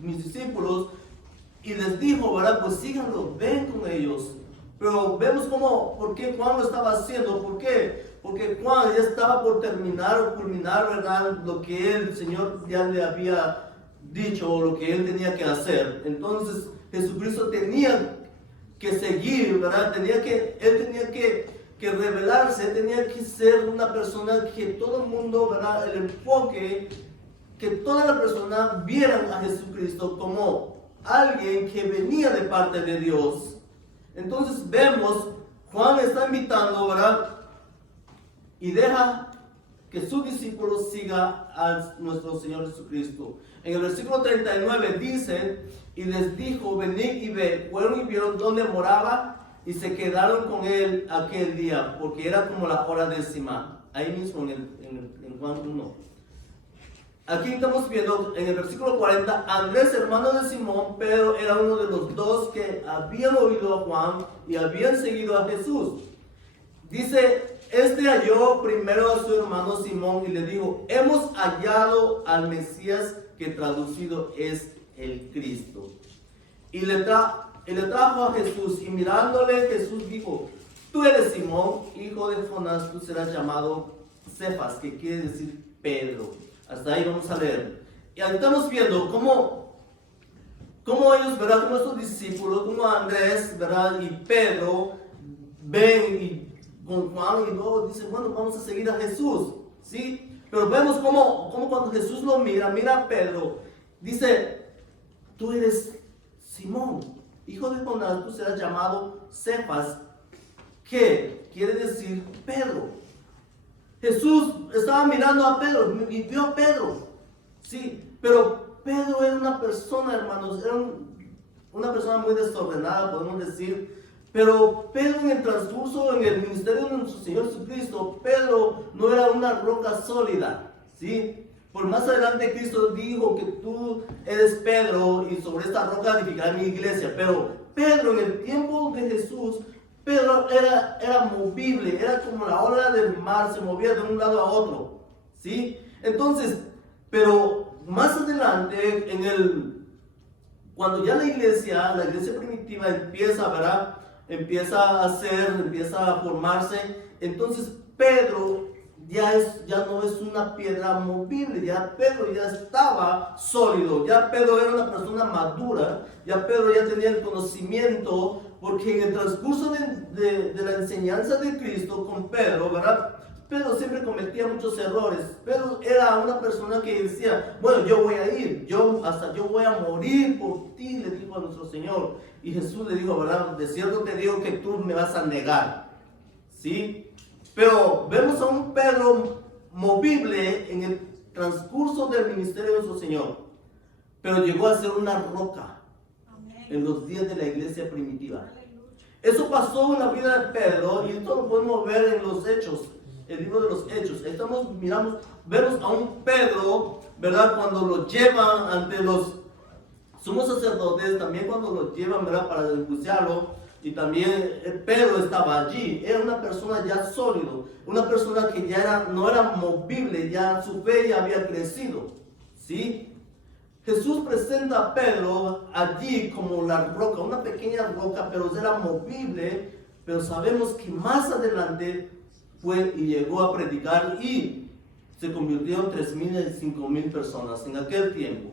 mis discípulos, y les dijo, ¿verdad? Pues síganlo, ven con ellos. Pero vemos por qué Juan lo estaba haciendo. ¿Por qué? Porque Juan ya estaba por terminar o culminar, ¿verdad? Lo que el Señor ya le había dicho o lo que él tenía que hacer. Entonces Jesucristo tenía que seguir, ¿verdad? Él tenía que revelarse, él tenía que ser una persona que todo el mundo, ¿verdad? El enfoque, que toda la persona vieran a Jesucristo como alguien que venía de parte de Dios. Entonces vemos, Juan está invitando, ¿verdad? Y deja que sus discípulos sigan a nuestro Señor Jesucristo. En el versículo 39 dice, y les dijo, venid y ve. Fueron y vieron dónde moraba y se quedaron con él aquel día, porque era como la hora 10ª. Ahí mismo en Juan 1. Aquí estamos viendo en el versículo 40, Andrés, hermano de Simón, Pedro era uno de los dos que habían oído a Juan y habían seguido a Jesús. Dice, halló primero a su hermano Simón y le dijo, hemos hallado al Mesías, que traducido es el Cristo. Y le trajo a Jesús, y mirándole Jesús dijo, tú eres Simón, hijo de Jonás, tú serás llamado Cefas, que quiere decir Pedro. Hasta ahí vamos a leer. Y ahí estamos viendo cómo ellos, ¿verdad? Como estos discípulos, como Andrés, ¿verdad? Y Pedro ven y con Juan y luego dicen, bueno, vamos a seguir a Jesús, ¿sí? Pero vemos cómo cuando Jesús lo mira a Pedro, dice, tú eres Simón, hijo de Jonás, tú serás llamado Cefas, que quiere decir Pedro. Jesús estaba mirando a Pedro y vio a Pedro, sí, pero Pedro era una persona, hermanos, era una persona muy desordenada, podemos decir. Pero Pedro, en el transcurso, en el ministerio de nuestro Señor Jesucristo, Pedro no era una roca sólida, ¿sí? Por más adelante Cristo dijo que tú eres Pedro y sobre esta roca edificaré mi iglesia. Pero Pedro, en el tiempo de Jesús, Pedro era movible, era como la ola del mar, se movía de un lado a otro, ¿sí? Entonces, pero más adelante, cuando ya la iglesia primitiva empieza, ¿verdad? Empieza a formarse, entonces Pedro ya no es una piedra movible, ya Pedro ya estaba sólido, ya Pedro era una persona madura, ya Pedro ya tenía el conocimiento, porque en el transcurso de la enseñanza de Cristo con Pedro, ¿verdad? Pedro siempre cometía muchos errores. Pedro era una persona que decía, bueno, yo voy a ir, yo voy a morir por ti, le dijo a nuestro Señor. Y Jesús le dijo, ¿verdad? De cierto te digo que tú me vas a negar, ¿sí? Pero vemos a un Pedro movible en el transcurso del ministerio de nuestro Señor, pero llegó a ser una roca en los días de la iglesia primitiva. Eso pasó en la vida de Pedro y esto lo podemos ver en los Hechos, el libro de los Hechos. Vemos a un Pedro, ¿verdad? Cuando lo llevan ante los sumos sacerdotes, también cuando lo llevan, ¿verdad? Para enjuiciarlo, y también Pedro estaba allí. Era una persona ya sólida, una persona que ya no era movible, ya su fe ya había crecido, ¿sí? Jesús presenta a Pedro allí como la roca, una pequeña roca, pero era movible. Pero sabemos que más adelante fue y llegó a predicar y se convirtió en 3,000 y 5,000 personas en aquel tiempo.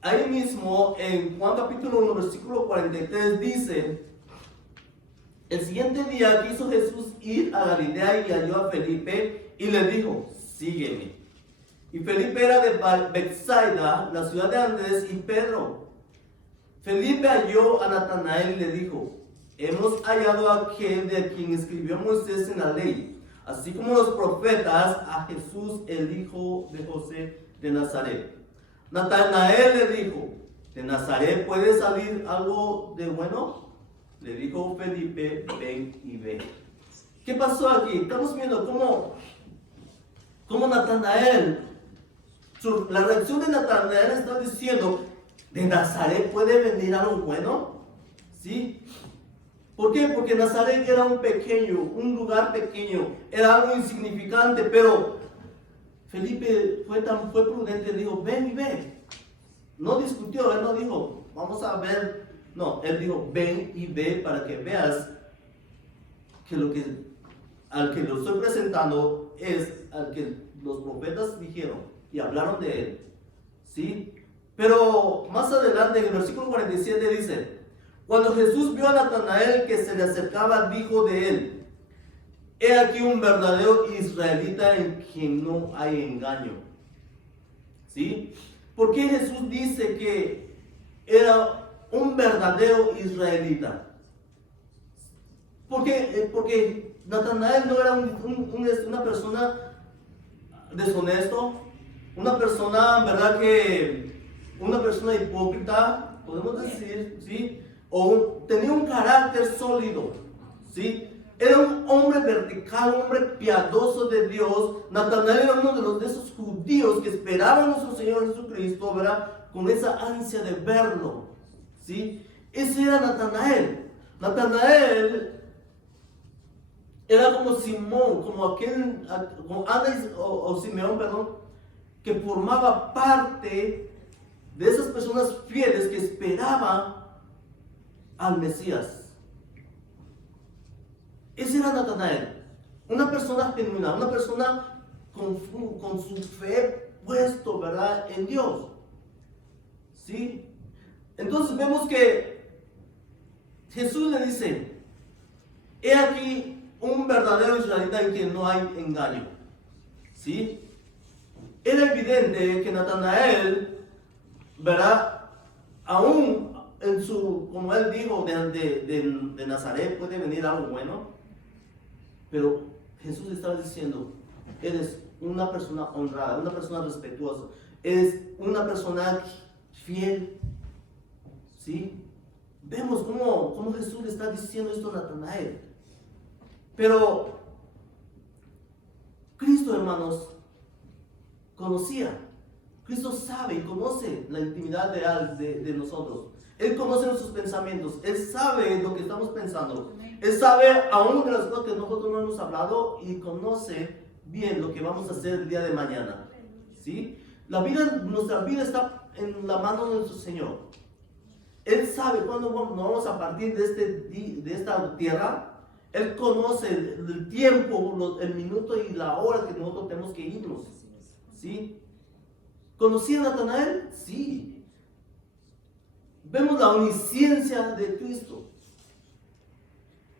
Ahí mismo en Juan capítulo 1 versículo 43 dice, el siguiente día quiso Jesús ir a Galilea y halló a Felipe y le dijo, sígueme. Y Felipe era de Betsaida, la ciudad de Andrés y Pedro. Felipe halló a Natanael y le dijo, hemos hallado a aquel de quien escribió Moisés en la ley, así como los profetas, a Jesús el hijo de José de Nazaret. Natanael le dijo, ¿de Nazaret puede salir algo de bueno? Le dijo Felipe, ven y ve. ¿Qué pasó aquí? Estamos viendo cómo Natanael, la reacción de Natanael está diciendo, ¿de Nazaret puede venir algo bueno? ¿Sí? ¿Por qué? Porque Nazaret era un lugar pequeño, era algo insignificante, pero Felipe fue prudente y dijo, ven y ve. No discutió, él no dijo, vamos a ver. No, él dijo, ven y ve para que veas que al que lo estoy presentando es al que los profetas dijeron y hablaron de él. ¿Sí? Pero más adelante en el versículo 47 dice, cuando Jesús vio a Natanael que se le acercaba, dijo de él, he aquí un verdadero israelita en quien no hay engaño. ¿Sí? ¿Por qué Jesús dice que era un verdadero israelita? Porque Natanael no era una persona deshonesto, una persona, ¿verdad? Una persona hipócrita, podemos decir, ¿sí? Tenía un carácter sólido, ¿sí? Era un hombre vertical, un hombre piadoso de Dios. Natanael era uno de esos judíos que esperaban a nuestro Señor Jesucristo, ¿verdad? Con esa ansia de verlo, ¿sí? Ese era Natanael. Natanael era como Simón, como Ana o Simeón, perdón, que formaba parte de esas personas fieles que esperaban al Mesías. Ese era Natanael, una persona genuina, una persona con su fe puesto, ¿verdad?, en Dios. ¿Sí? Entonces vemos que Jesús le dice, he aquí un verdadero israelita en quien no hay engaño. ¿Sí? Era evidente que Natanael, ¿verdad?, aún en su, como él dijo, de Nazaret puede venir algo bueno. Pero Jesús estaba diciendo, eres una persona honrada, una persona respetuosa, eres una persona fiel. ¿Sí? Vemos cómo Jesús le está diciendo esto a Natanael. Pero Cristo, hermanos, conocía. Cristo sabe y conoce la intimidad de nosotros. Él conoce nuestros pensamientos. Él sabe lo que estamos pensando. Él sabe aún de las cosas que nosotros no hemos hablado y conoce bien lo que vamos a hacer el día de mañana. ¿Sí? Nuestra vida está en la mano de nuestro Señor. Él sabe cuándo nos vamos a partir de esta tierra. Él conoce el tiempo, el minuto y la hora que nosotros tenemos que irnos. ¿Sí? ¿Conocía a Natanael? Sí. Vemos la omnisciencia de Cristo.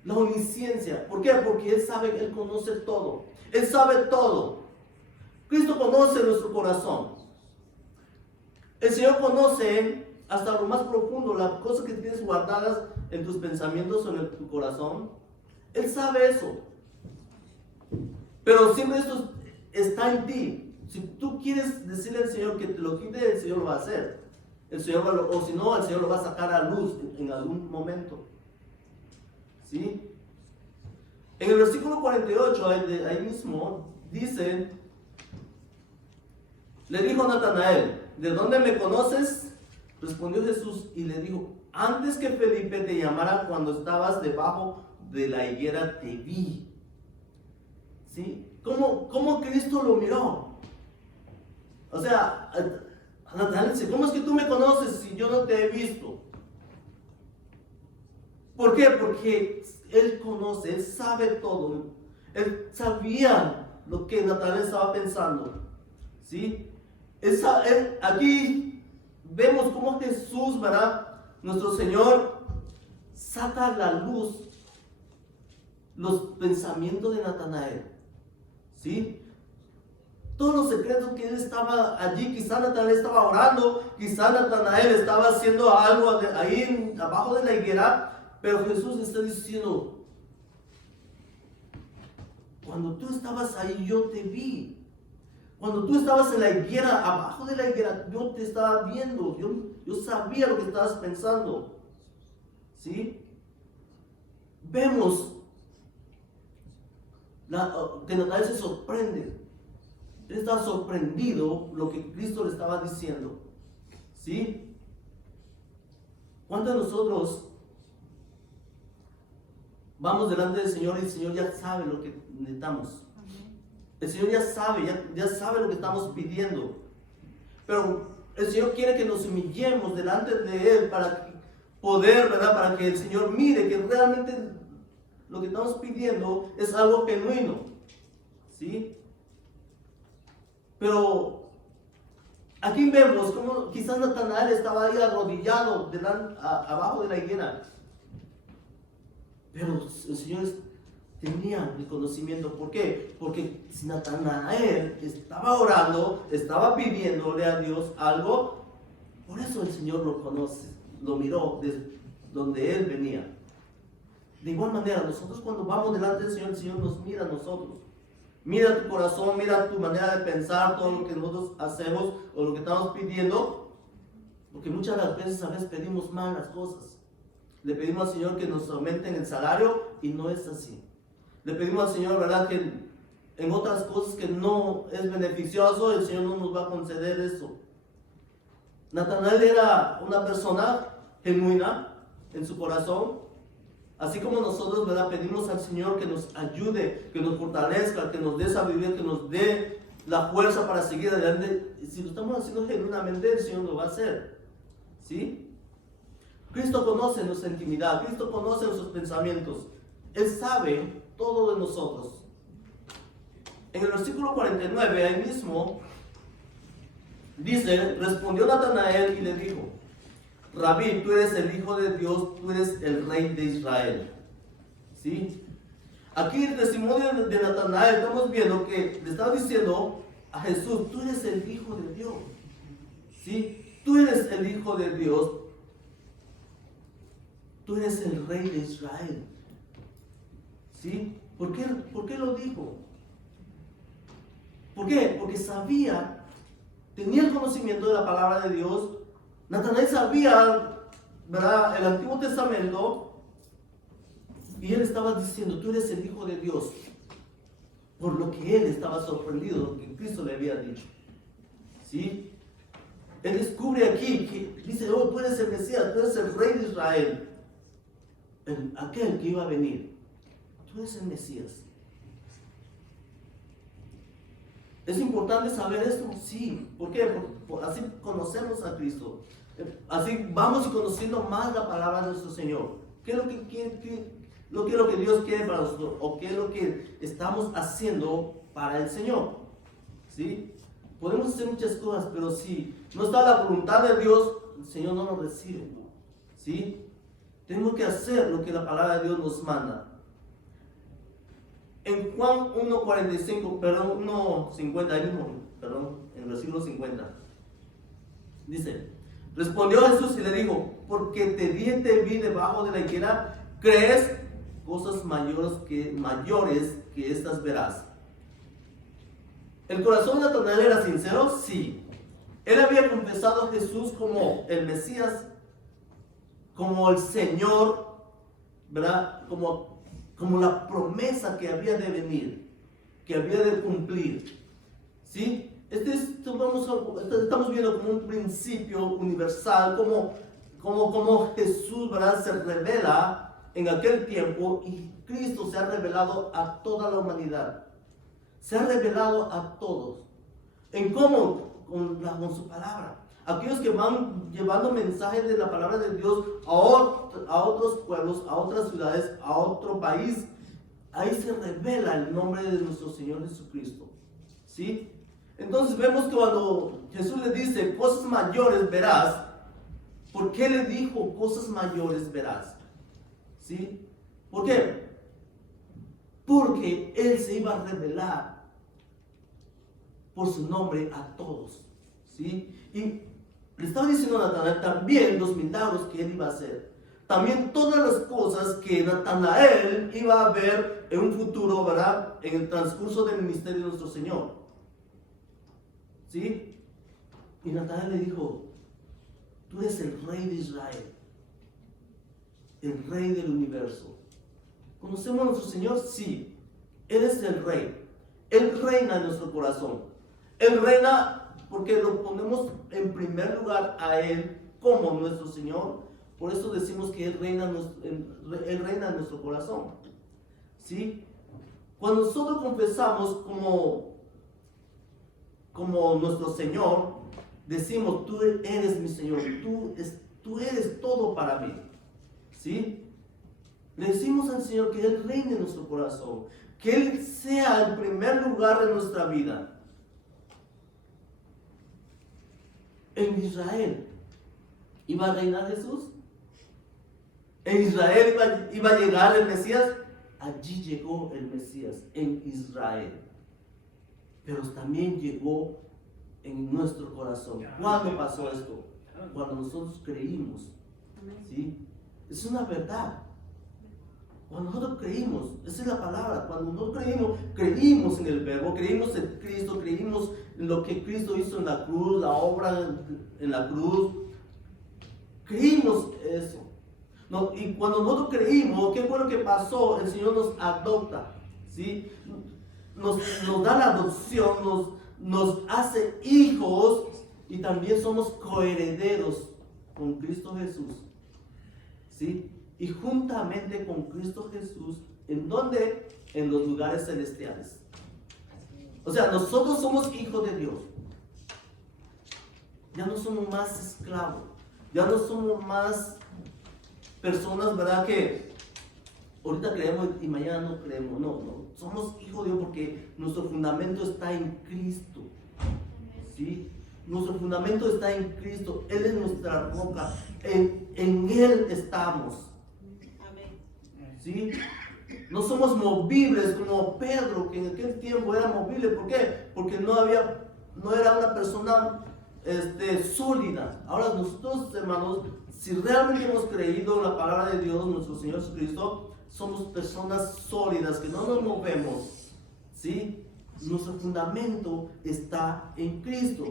La omnisciencia. ¿Por qué? Porque Él sabe, Él conoce todo. Él sabe todo. Cristo conoce nuestro corazón. El Señor conoce hasta lo más profundo, las cosas que tienes guardadas en tus pensamientos o en tu corazón. Él sabe eso. Pero siempre esto está en ti. Si tú quieres decirle al Señor que te lo quite, el Señor lo va a hacer. O si no, el Señor lo va a sacar a luz en algún momento. ¿Sí? En el versículo 48, ahí mismo, dice, le dijo Natanael, ¿de dónde me conoces? Respondió Jesús y le dijo, antes que Felipe te llamara, cuando estabas debajo de la higuera te vi. ¿Sí? ¿Cómo Cristo lo miró? O sea, Natanael dice, ¿cómo es que tú me conoces si yo no te he visto? ¿Por qué? Porque Él conoce, Él sabe todo. Él sabía lo que Natanael estaba pensando. ¿Sí? Aquí vemos cómo Jesús, ¿verdad?, nuestro Señor, saca a la luz los pensamientos de Natanael. ¿Sí? Todos los secretos que él estaba allí, quizá Natanael estaba orando, quizá Natanael estaba haciendo algo ahí abajo de la higuera, pero Jesús le está diciendo, cuando tú estabas ahí yo te vi. Cuando tú estabas en la higuera, abajo de la higuera, yo te estaba viendo, yo sabía lo que estabas pensando. ¿Sí? Vemos que Natanael se sorprende. Él estaba sorprendido lo que Cristo le estaba diciendo. ¿Sí? ¿Cuántos de nosotros vamos delante del Señor y el Señor ya sabe lo que necesitamos? El Señor ya sabe lo que estamos pidiendo. Pero el Señor quiere que nos humillemos delante de Él para poder, ¿verdad? Para que el Señor mire que realmente lo que estamos pidiendo es algo genuino. ¿Sí? Pero aquí vemos como quizás Natanael estaba ahí arrodillado abajo de la higuera. Pero el Señor tenía el conocimiento. ¿Por qué? Porque si Natanael estaba orando, estaba pidiéndole a Dios algo, por eso el Señor lo conoce, lo miró desde donde él venía. De igual manera, nosotros cuando vamos delante del Señor, el Señor nos mira a nosotros. Mira tu corazón, mira tu manera de pensar, todo lo que nosotros hacemos o lo que estamos pidiendo. Porque muchas de las veces a veces pedimos mal las cosas. Le pedimos al Señor que nos aumenten el salario y no es así. Le pedimos al Señor, ¿verdad?, que en otras cosas que no es beneficioso, el Señor no nos va a conceder eso. Natanael era una persona genuina en su corazón. Así como nosotros, ¿verdad?, pedimos al Señor que nos ayude, que nos fortalezca, que nos dé sabiduría, que nos dé la fuerza para seguir adelante. Si lo estamos haciendo genuinamente, el Señor lo va a hacer. ¿Sí? Cristo conoce nuestra intimidad, Cristo conoce nuestros pensamientos. Él sabe todo de nosotros. En el versículo 49, ahí mismo, dice, respondió Natanael y le dijo, Rabí, tú eres el Hijo de Dios, tú eres el Rey de Israel. ¿Sí? Aquí el testimonio de Natanael, estamos viendo que le estaba diciendo a Jesús, tú eres el Hijo de Dios. ¿Sí? Tú eres el Hijo de Dios. Tú eres el Rey de Israel. ¿Sí? ¿Por qué lo dijo? ¿Por qué? Porque tenía el conocimiento de la palabra de Dios. Natanael sabía, ¿verdad?, el Antiguo Testamento, y él estaba diciendo, tú eres el Hijo de Dios, por lo que él estaba sorprendido, lo que Cristo le había dicho. ¿Sí? Él descubre aquí que dice, oh, tú eres el Mesías, tú eres el Rey de Israel, aquel que iba a venir. Tú eres el Mesías. ¿Es importante saber esto? Sí. ¿Por qué? Porque así conocemos a Cristo. Así vamos conociendo más la palabra de nuestro Señor. ¿Qué es lo que Dios quiere para nosotros? ¿O qué es lo que estamos haciendo para el Señor? ¿Sí? Podemos hacer muchas cosas, pero si no está la voluntad de Dios, el Señor no nos recibe. ¿Sí? Tenemos que hacer lo que la palabra de Dios nos manda. En Juan 1:45, perdón, 1:50, ahí mismo, perdón, en el versículo 50, dice, respondió Jesús y le dijo, porque te vi debajo de la higuera, ¿crees? Cosas mayores que estas verás. ¿El corazón de Natanael era sincero? Sí. Él había confesado a Jesús como el Mesías, como el Señor, ¿verdad? Como la promesa que había de venir, que había de cumplir. ¿Sí? Estamos viendo como un principio universal, como Jesús, ¿verdad?, se revela en aquel tiempo, y Cristo se ha revelado a toda la humanidad. Se ha revelado a todos. ¿En cómo? Con su palabra. Aquellos que van llevando mensajes de la palabra de Dios a otros pueblos, a otras ciudades, a otro país, ahí se revela el nombre de nuestro Señor Jesucristo. ¿Sí? Entonces vemos que cuando Jesús le dice, cosas mayores verás, ¿por qué le dijo cosas mayores verás? ¿Sí? ¿Por qué? Porque Él se iba a revelar por su nombre a todos. ¿Sí? Y le estaba diciendo a Natanael también los milagros que él iba a hacer. También todas las cosas que Natanael iba a ver en un futuro, ¿verdad?, en el transcurso del ministerio de nuestro Señor. ¿Sí? Y Natanael le dijo, tú eres el Rey de Israel, el Rey del universo. ¿Conocemos a nuestro Señor? Sí. Él es el Rey. Él reina en nuestro corazón. Él reina porque lo ponemos en primer lugar a Él como nuestro Señor. Por eso decimos que Él reina en nuestro corazón. ¿Sí? Cuando nosotros confesamos como nuestro Señor, decimos, tú eres mi Señor, tú eres todo para mí. ¿Sí? Le decimos al Señor que Él reine en nuestro corazón, que Él sea el primer lugar de nuestra vida. En Israel, ¿iba a reinar Jesús? En Israel iba a llegar el Mesías. Allí llegó el Mesías, en Israel. Pero también llegó en nuestro corazón. ¿Cuándo pasó esto? Cuando nosotros creímos. ¿Sí? Es una verdad. Cuando nosotros creímos, esa es la palabra. Cuando nosotros creímos en el Verbo, creímos en Cristo, creímos en lo que Cristo hizo en la cruz, la obra en la cruz. Creímos eso. No, y cuando nosotros creímos, ¿qué fue lo que pasó? El Señor nos adopta, ¿sí? Nos da la adopción, nos hace hijos y también somos coherederos con Cristo Jesús, ¿sí? Y juntamente con Cristo Jesús, ¿en dónde? En los lugares celestiales. O sea, nosotros somos hijos de Dios. Ya no somos más esclavos, ya no somos más personas, ¿verdad? Que ahorita creemos y mañana no creemos. No, somos hijos de Dios porque nuestro fundamento está en Cristo. ¿Sí? Nuestro fundamento está en Cristo. Él es nuestra roca. En Él estamos. ¿Sí? No somos movibles como Pedro, que en aquel tiempo era movible. ¿Por qué? Porque no era una persona sólida. Ahora nosotros, hermanos, si realmente hemos creído en la palabra de Dios, nuestro Señor Jesucristo, somos personas sólidas, que no nos movemos, ¿sí? Nuestro fundamento está en Cristo.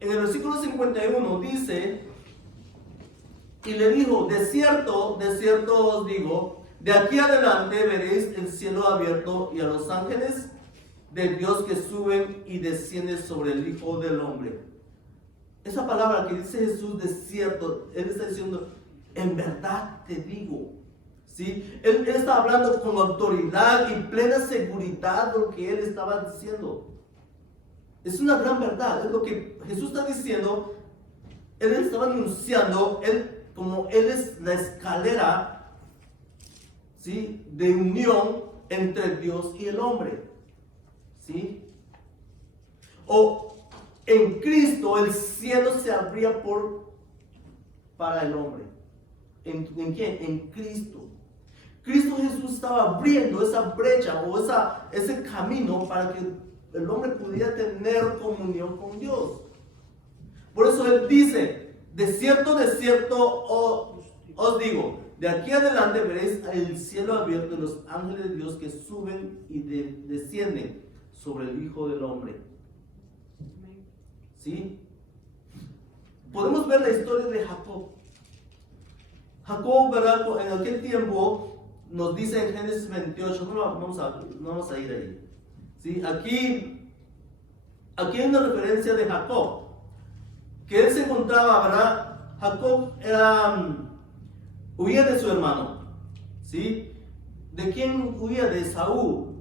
En el versículo 51 dice, y le dijo, de cierto os digo, de aquí adelante veréis el cielo abierto y a los ángeles de Dios que suben y descienden sobre el Hijo del Hombre. Esa palabra que dice Jesús, de cierto, Él está diciendo, en verdad te digo. ¿Sí? Él está hablando con autoridad y plena seguridad de lo que Él estaba diciendo. Es una gran verdad, es lo que Jesús está diciendo. Él estaba anunciando, como Él es la escalera, ¿sí?, de unión entre Dios y el hombre. ¿Sí? O en Cristo el cielo se abría para el hombre. ¿En quién? En Cristo. Cristo Jesús estaba abriendo esa brecha o ese camino para que el hombre pudiera tener comunión con Dios. Por eso Él dice, de cierto os digo, de aquí adelante veréis el cielo abierto y los ángeles de Dios que suben y descienden sobre el Hijo del Hombre. ¿Sí? Podemos ver la historia de Jacob. Jacob, ¿verdad? En aquel tiempo nos dice en Génesis 28, no vamos a ir ahí. ¿Sí? Aquí hay una referencia de Jacob, que él se encontraba, ¿verdad? Jacob huía de su hermano. ¿Sí? ¿De quién huía? De Esaú.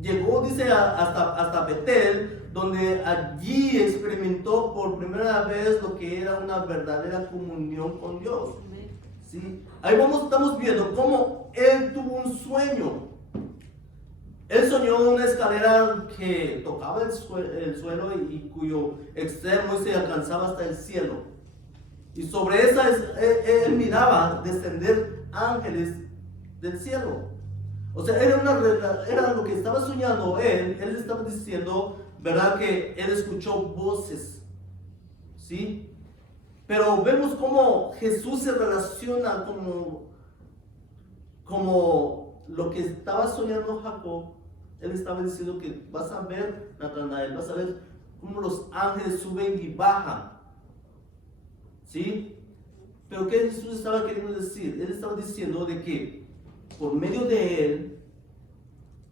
Llegó, dice, hasta Betel, donde allí experimentó por primera vez lo que era una verdadera comunión con Dios. ¿Sí? Ahí estamos viendo cómo él tuvo un sueño. Él soñó una escalera que tocaba el suelo y cuyo extremo se alcanzaba hasta el cielo. Y sobre esa él miraba descender ángeles del cielo. O sea, era lo que estaba soñando él estaba diciendo, ¿verdad? Que él escuchó voces, ¿sí? Pero vemos cómo Jesús se relaciona como lo que estaba soñando Jacob. Él estaba diciendo que vas a ver, Natanael, vas a ver cómo los ángeles suben y bajan, ¿sí? Pero ¿qué Jesús estaba queriendo decir? Él estaba diciendo de que por medio de él,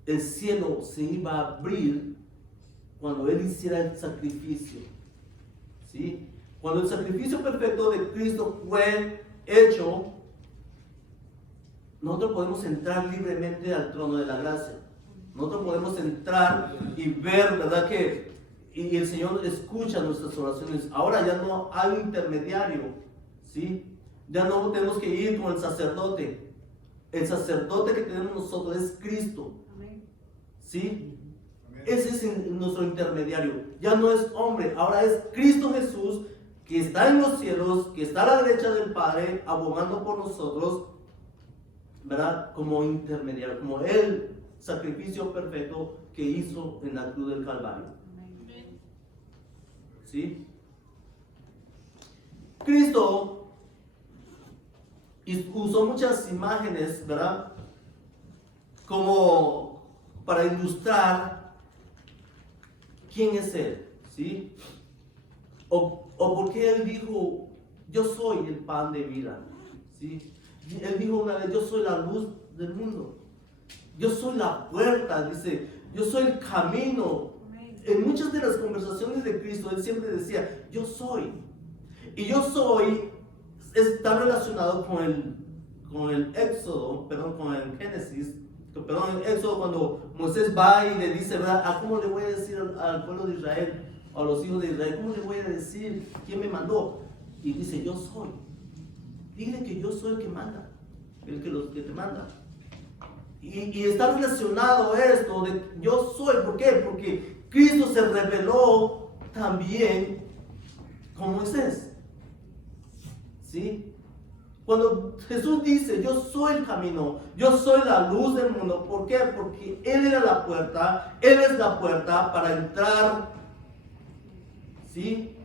el cielo se iba a abrir cuando él hiciera el sacrificio. ¿Sí? Cuando el sacrificio perfecto de Cristo fue hecho, nosotros podemos entrar libremente al trono de la gracia. Nosotros podemos entrar y ver, ¿verdad? Y el Señor escucha nuestras oraciones. Ahora ya no hay un intermediario, ¿sí? Ya no tenemos que ir con el sacerdote. El sacerdote que tenemos nosotros es Cristo, ¿sí? Ese es nuestro intermediario. Ya no es hombre, ahora es Cristo Jesús, que está en los cielos, que está a la derecha del Padre, abogando por nosotros, ¿verdad? Como intermediario, como el sacrificio perfecto que hizo en la cruz del Calvario. ¿Sí? Cristo usó muchas imágenes, ¿verdad? Como para ilustrar quién es Él, ¿sí? O porque Él dijo, yo soy el pan de vida, ¿sí? Él dijo una vez, yo soy la luz del mundo. Yo soy la puerta, dice, yo soy el camino. En muchas de las conversaciones de Cristo, Él siempre decía, yo soy. Y yo soy está relacionado con el Éxodo, con el Génesis, el Éxodo, cuando Moisés va y le dice, ¿verdad? ¿Cómo le voy a decir al pueblo de Israel, a los hijos de Israel, cómo le voy a decir quién me mandó? Y dice, yo soy. Dile que yo soy el que manda, el que te manda. Y está relacionado esto de yo soy. ¿Por qué? Porque Cristo se reveló también con Moisés, ¿sí? Cuando Jesús dice, yo soy el camino, yo soy la luz del mundo, ¿por qué? Porque Él era la puerta, Él es la puerta para entrar, ¿sí?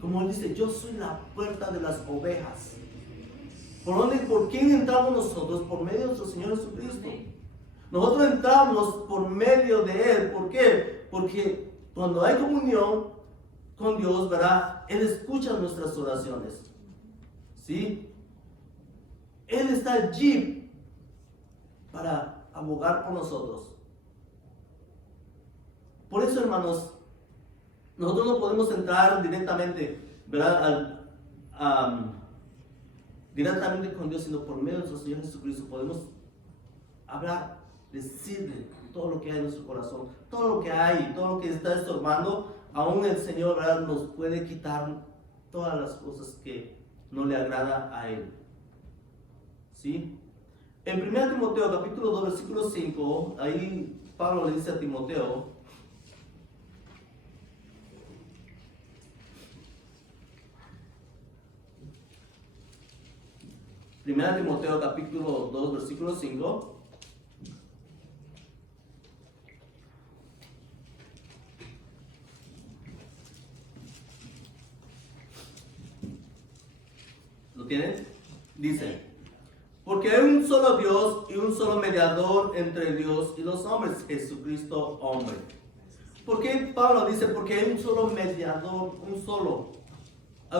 Como Él dice, yo soy la puerta de las ovejas. ¿Por quién entramos nosotros? Por medio de nuestro Señor Jesucristo. Nosotros entramos por medio de Él. ¿Por qué? Porque cuando hay comunión con Dios, ¿verdad? Él escucha nuestras oraciones, ¿sí? Él está allí para abogar por nosotros. Por eso, hermanos, nosotros no podemos entrar directamente, ¿verdad? Directamente con Dios, sino por medio de nuestro Señor Jesucristo. Podemos hablar, decirle todo lo que hay en nuestro corazón, todo lo que hay, todo lo que está estorbando. Aún el Señor, ¿verdad?, nos puede quitar todas las cosas que no le agrada a Él, ¿sí? En 1 Timoteo capítulo 2 versículo 5, ahí Pablo le dice a Timoteo, Primera Timoteo capítulo 2 versículo 5. ¿Lo tienen? Dice, porque hay un solo Dios y un solo mediador entre Dios y los hombres, Jesucristo hombre. ¿Por qué Pablo dice? Porque hay un solo mediador, hay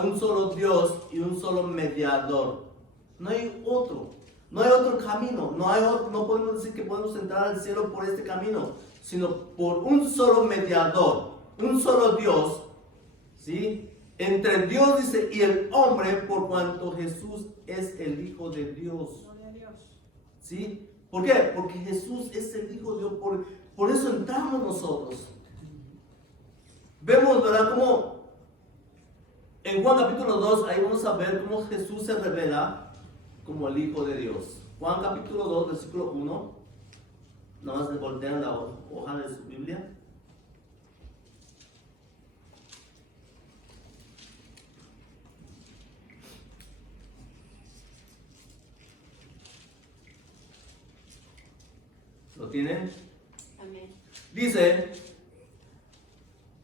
un solo Dios y un solo mediador. No hay otro camino, no podemos decir que podemos entrar al cielo por este camino, sino por un solo mediador, un solo Dios, ¿sí? Entre Dios, dice, y el hombre, por cuanto Jesús es el Hijo de Dios. ¿Sí? ¿Por qué? Porque Jesús es el Hijo de Dios, por eso entramos nosotros. Vemos, ¿verdad?, como en Juan capítulo 2, ahí vamos a ver cómo Jesús se revela como el Hijo de Dios. Juan capítulo 2, versículo 1. Nada más le voltean la hoja de su Biblia. ¿Lo tienen? Amén. Dice,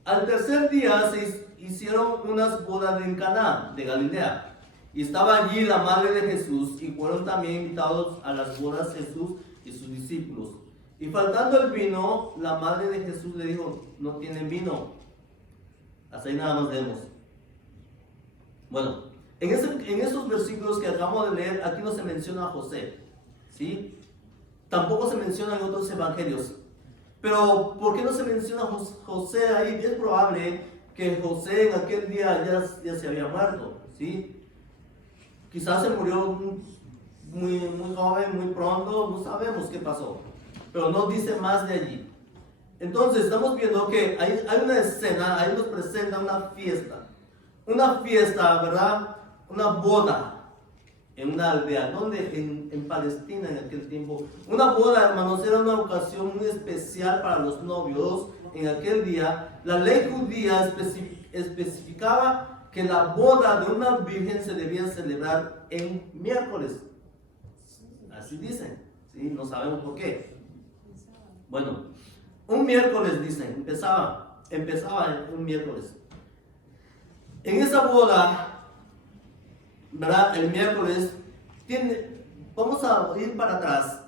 al tercer día se hicieron unas bodas en Caná de Galilea. Y estaba allí la madre de Jesús, y fueron también invitados a las bodas Jesús y sus discípulos. Y faltando el vino, la madre de Jesús le dijo, no tienen vino. Hasta ahí nada más leemos. Bueno, en esos versículos que acabamos de leer, aquí no se menciona a José, ¿sí? Tampoco se menciona en otros evangelios. Pero, ¿por qué no se menciona a José ahí? Es probable que José en aquel día ya se había muerto, ¿sí? Quizás se murió muy joven, muy pronto, no sabemos qué pasó, pero no dice más de allí. Entonces estamos viendo que hay una escena, ahí nos presenta una fiesta, ¿verdad? Una boda en una aldea, donde en Palestina en aquel tiempo. Una boda, hermanos, era una ocasión muy especial para los novios en aquel día. La ley judía especificaba que la boda de una virgen se debía celebrar en miércoles. Así dicen, ¿sí? No sabemos por qué. Bueno, un miércoles dicen, empezaba un miércoles. En esa boda, ¿verdad? El miércoles, vamos a ir para atrás.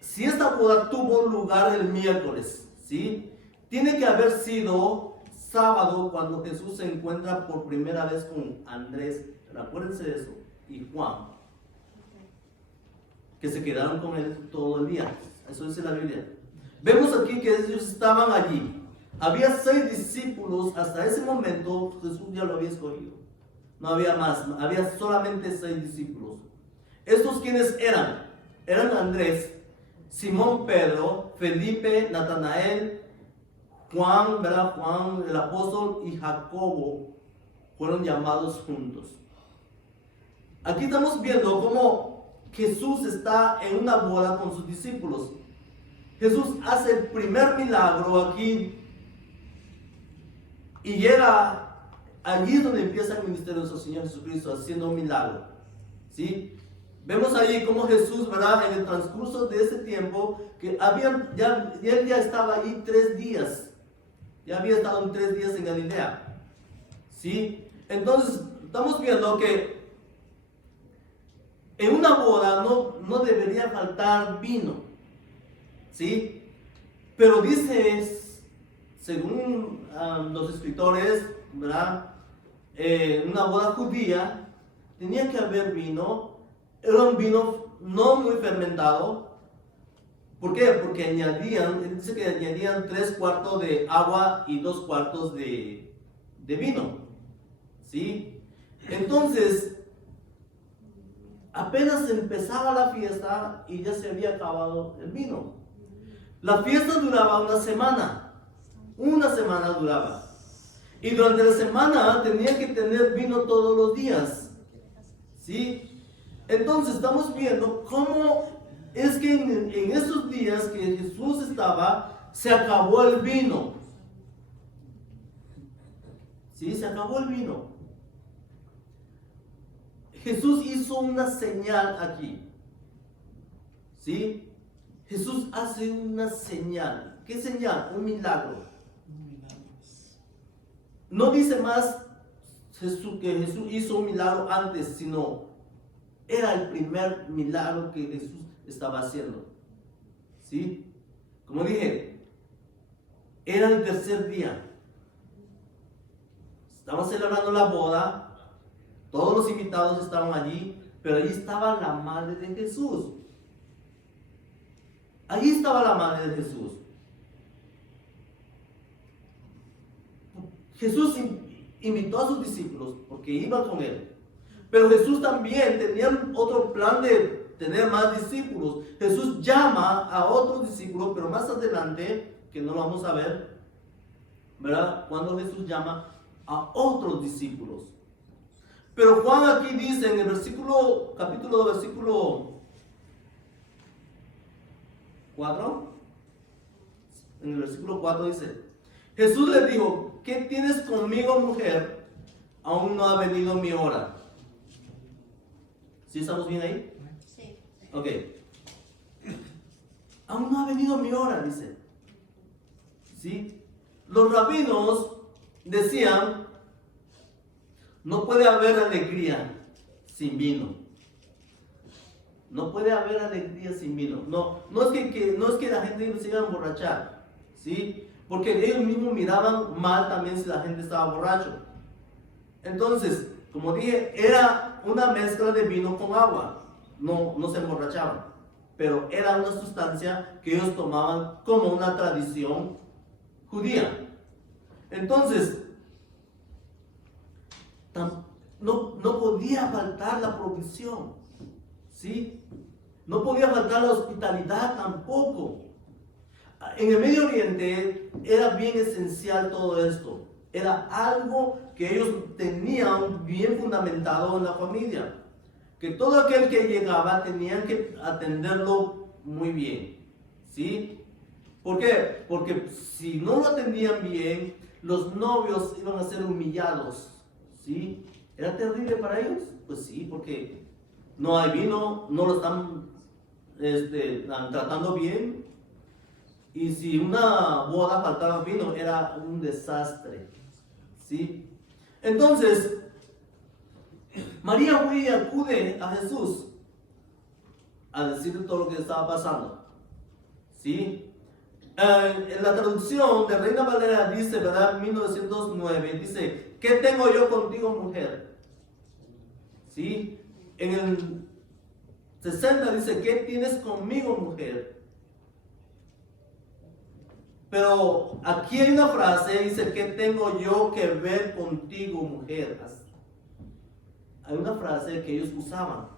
Si esta boda tuvo lugar el miércoles, ¿sí? Tiene que haber sido sábado cuando Jesús se encuentra por primera vez con Andrés, acuérdense de eso, y Juan, que se quedaron con él todo el día. Eso dice la Biblia. Vemos aquí que ellos estaban allí. Había 6 discípulos, hasta ese momento Jesús ya lo había escogido. No había más, había solamente 6 discípulos. ¿Estos quiénes eran? Eran Andrés, Simón Pedro, Felipe, Natanael, Juan, ¿verdad? Juan el apóstol y Jacobo fueron llamados juntos. Aquí estamos viendo cómo Jesús está en una boda con sus discípulos. Jesús hace el primer milagro aquí y llega allí donde empieza el ministerio de nuestro Señor Jesucristo haciendo un milagro, ¿sí? Vemos allí cómo Jesús, ¿verdad? En el transcurso de ese tiempo, que él ya estaba allí 3 días. Ya había estado en 3 días en Galilea, ¿sí? Entonces, estamos viendo que en una boda no debería faltar vino, ¿sí? Pero dice, según los escritores, ¿verdad? Una boda judía tenía que haber vino. Era un vino no muy fermentado. ¿Por qué? Porque dice que añadían 3/4 de agua y 2/4 de vino, ¿sí? Entonces, apenas empezaba la fiesta y ya se había acabado el vino. La fiesta duraba una semana duraba. Y durante la semana tenía que tener vino todos los días, ¿sí? Entonces estamos viendo cómo es que en esos días que Jesús estaba, se acabó el vino. ¿Sí? Se acabó el vino. Jesús hizo una señal aquí. ¿Sí? Jesús hace una señal. ¿Qué señal? Un milagro. No dice más que Jesús hizo un milagro antes, sino era el primer milagro que Jesús estaba haciendo. ¿Sí? Como dije, era el tercer día. Estaban celebrando la boda, todos los invitados estaban allí, pero allí estaba la madre de Jesús. Allí estaba la madre de Jesús. Jesús invitó a sus discípulos porque iban con él. Pero Jesús también tenía otro plan de tener más discípulos. Jesús llama a otros discípulos, pero más adelante, que no lo vamos a ver, ¿verdad? Cuando Jesús llama a otros discípulos. Pero Juan aquí dice en el capítulo 2, versículo 4, en el versículo 4 dice, Jesús le dijo, ¿qué tienes conmigo, mujer? Aún no ha venido mi hora. ¿Sí estamos bien ahí? Sí. Ok. Aún no ha venido mi hora, dice. ¿Sí? Los rabinos decían, no puede haber alegría sin vino. No puede haber alegría sin vino. No es que la gente se iba a emborrachar, ¿sí? Porque ellos mismos miraban mal también si la gente estaba borracho. Entonces, como dije, era una mezcla de vino con agua. No se emborrachaban. Pero era una sustancia que ellos tomaban como una tradición judía. Entonces, no faltar la provisión, ¿sí? No podía faltar la hospitalidad tampoco. En el Medio Oriente era bien esencial todo esto. Era algo que ellos tenían bien fundamentado en la familia. Que todo aquel que llegaba tenían que atenderlo muy bien, ¿sí? ¿Por qué? Porque si no lo atendían bien, los novios iban a ser humillados, ¿sí? ¿Era terrible para ellos? Pues sí, porque no hay vino, no lo están tratando bien. Y si una boda faltaba vino, era un desastre, ¿sí? Entonces, María fue y acude a Jesús a decirle todo lo que estaba pasando, ¿sí? En la traducción de Reina Valera dice, ¿verdad? 1909, dice, ¿qué tengo yo contigo, mujer? ¿Sí? En el 60 dice, ¿qué tienes conmigo, mujer? Pero aquí hay una frase, dice, ¿qué tengo yo que ver contigo, mujer? Hay una frase que ellos usaban,